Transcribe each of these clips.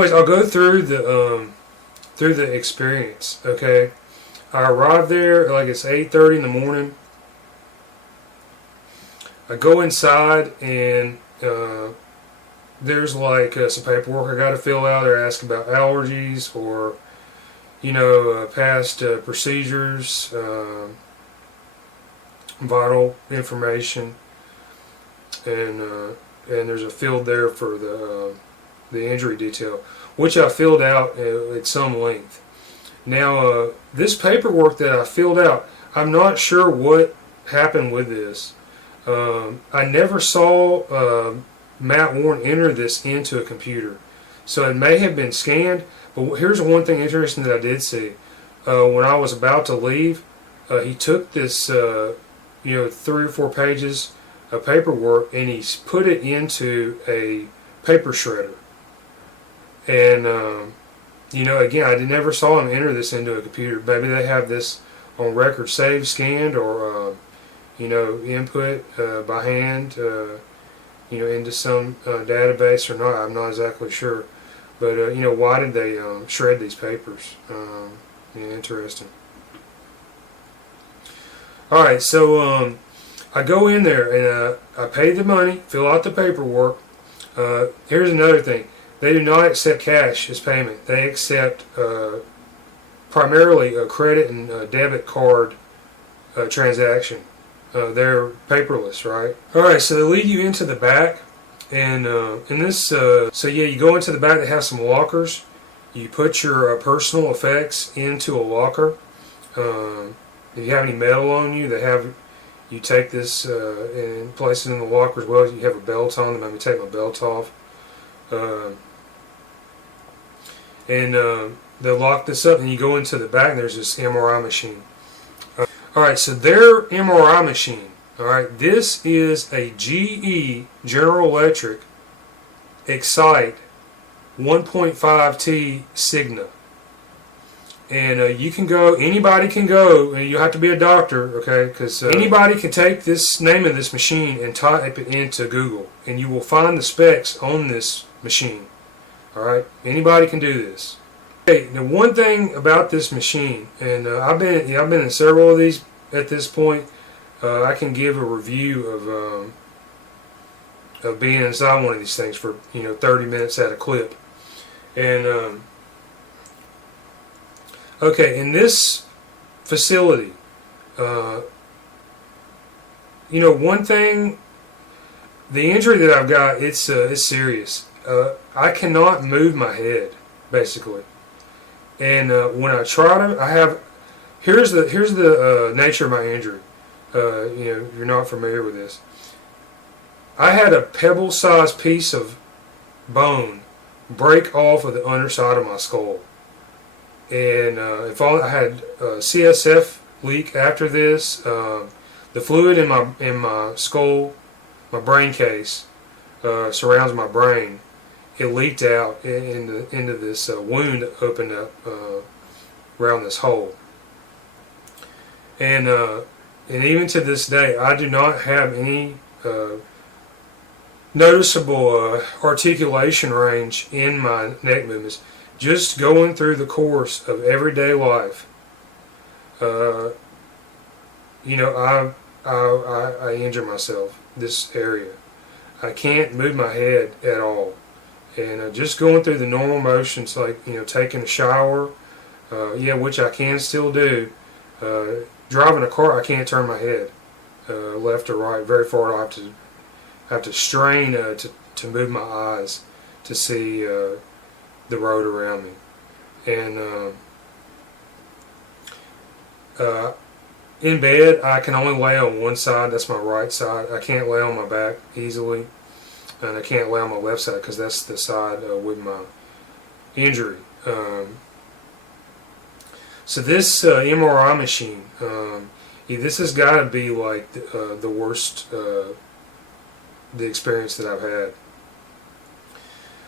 anyways, I'll go through the experience. Okay, I arrived there like it's 8:30 in the morning. I go inside and there's like some paperwork I got to fill out. They're asking about allergies or past procedures, vital information, and there's a field there for the injury detail, which I filled out at some length. Now, this paperwork that I filled out, I'm not sure what happened with this. I never saw Matt Warren enter this into a computer, so it may have been scanned. But here's one thing interesting that I did see. When I was about to leave, he took this 3 or 4 pages of paperwork and he put it into a paper shredder. And again, I never saw him enter this into a computer. Maybe they have this on record, saved, scanned, or input by hand, into some database or not. I'm not exactly sure. But why did they shred these papers? Interesting. All right, so I go in there and I pay the money, fill out the paperwork. Here's another thing. They do not accept cash as payment. They accept primarily a credit and debit card transaction. They're paperless, right? All right, so they lead you into the back, and in this, you go into the back. They have some lockers. You put your personal effects into a locker. If you have any metal on you, you take this and place it in the locker as well. You have a belt on. They made me take my belt off. And they'll lock this up, and you go into the back, and there's this MRI machine. Alright, so their MRI machine, alright, this is a GE General Electric Excite 1.5T Signa. And you can go, anybody can go, and you have to be a doctor, okay, because anybody can take this name of this machine and type it into Google, and you will find the specs on this machine. Alright, anybody can do this. Okay, now one thing about this machine, and I've been in several of these at this point. I can give a review of being inside one of these things for 30 minutes at a clip. And okay, in this facility, one thing, the injury that I've got, it's serious. I cannot move my head, basically. And when I try to, here's the nature of my injury. You're not familiar with this. I had a pebble-sized piece of bone break off of the underside of my skull, and I had a CSF leak after this. The fluid in my skull, my brain case, surrounds my brain. It leaked out into this wound that opened up around this hole. And even to this day, I do not have any noticeable articulation range in my neck movements. Just going through the course of everyday life, I injure myself, this area. I can't move my head at all. And just going through the normal motions, like taking a shower, which I can still do. Driving a car, I can't turn my head left or right very far. I have to strain to move my eyes to see the road around me. And in bed, I can only lay on one side. That's my right side. I can't lay on my back easily. And I can't lay on my left side because that's the side with my injury. So this MRI machine, this has got to be like the worst, the experience that I've had.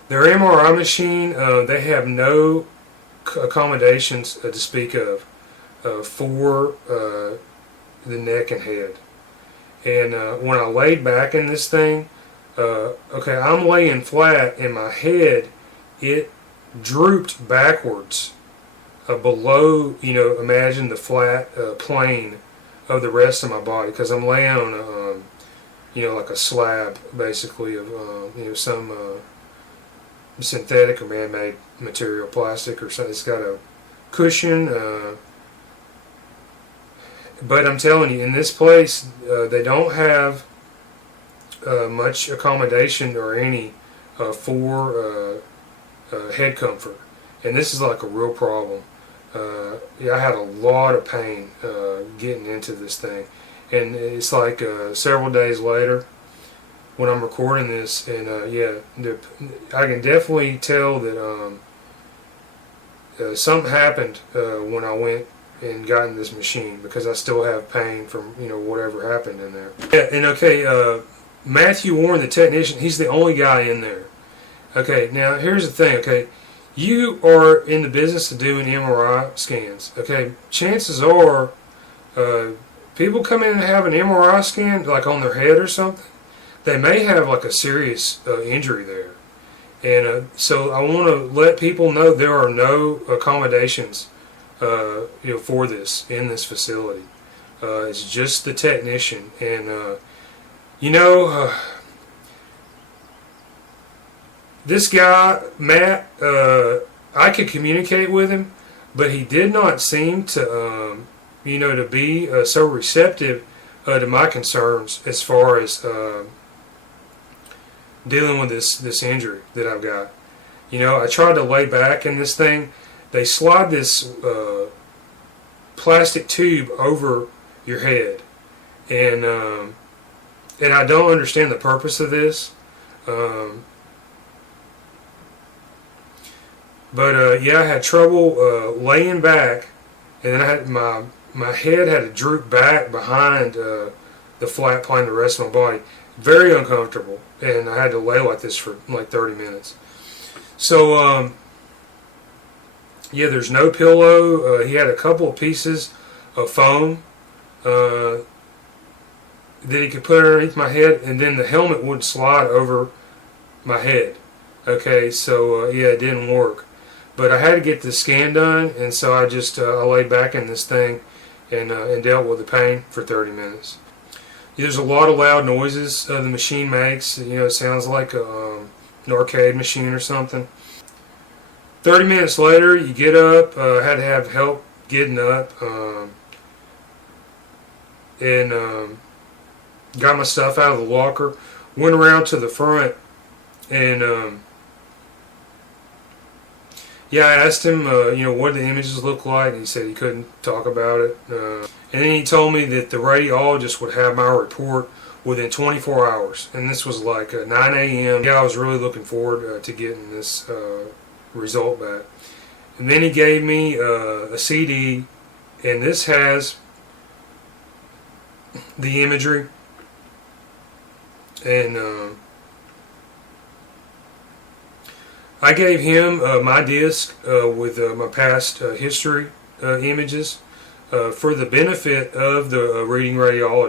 Their MRI machine, they have no accommodations to speak of for the neck and head. And when I laid back in this thing, okay, I'm laying flat, and my head, it drooped backwards below, imagine the flat plane of the rest of my body, because I'm laying on a, like a slab basically of, some synthetic or man-made material, plastic or something. It's got a cushion, but I'm telling you, in this place, they don't have much accommodation or any for head comfort, and this is like a real problem. I had a lot of pain getting into this thing, and it's like several days later when I'm recording this, and I can definitely tell that something happened when I went and got in this machine, because I still have pain from whatever happened in there. Yeah, and okay, Matthew Warren, the technician, he's the only guy in there. Okay, now here's the thing. Okay, you are in the business of doing MRI scans. Okay, chances are people come in and have an MRI scan like on their head or something. They may have like a serious injury there, and so I want to let people know there are no accommodations for this in this facility. It's just the technician, and this guy Matt, I could communicate with him, but he did not seem to to be so receptive to my concerns as far as dealing with this injury that I've got. I tried to lay back in this thing. They slide this plastic tube over your head, and I don't understand the purpose of this. But I had trouble laying back, and then I had my head had to droop back behind the flat plane of the rest of my body. Very uncomfortable, and I had to lay like this for like 30 minutes. So there's no pillow. He had a couple of pieces of foam that he could put underneath my head, and then the helmet wouldn't slide over my head. Okay, so it didn't work. But I had to get the scan done, and so I just I laid back in this thing and dealt with the pain for 30 minutes. There's a lot of loud noises the machine makes. It sounds like an arcade machine or something. 30 minutes later, you get up. I had to have help getting up, and got my stuff out of the locker. Went around to the front, and I asked him, what the images look like. He said he couldn't talk about it. And then he told me that the radiologist would have my report within 24 hours. And this was like 9 a.m. I was really looking forward to getting this result back. And then he gave me a CD, and this has the imagery. And I gave him my disc with my past history images for the benefit of the reading radiologist.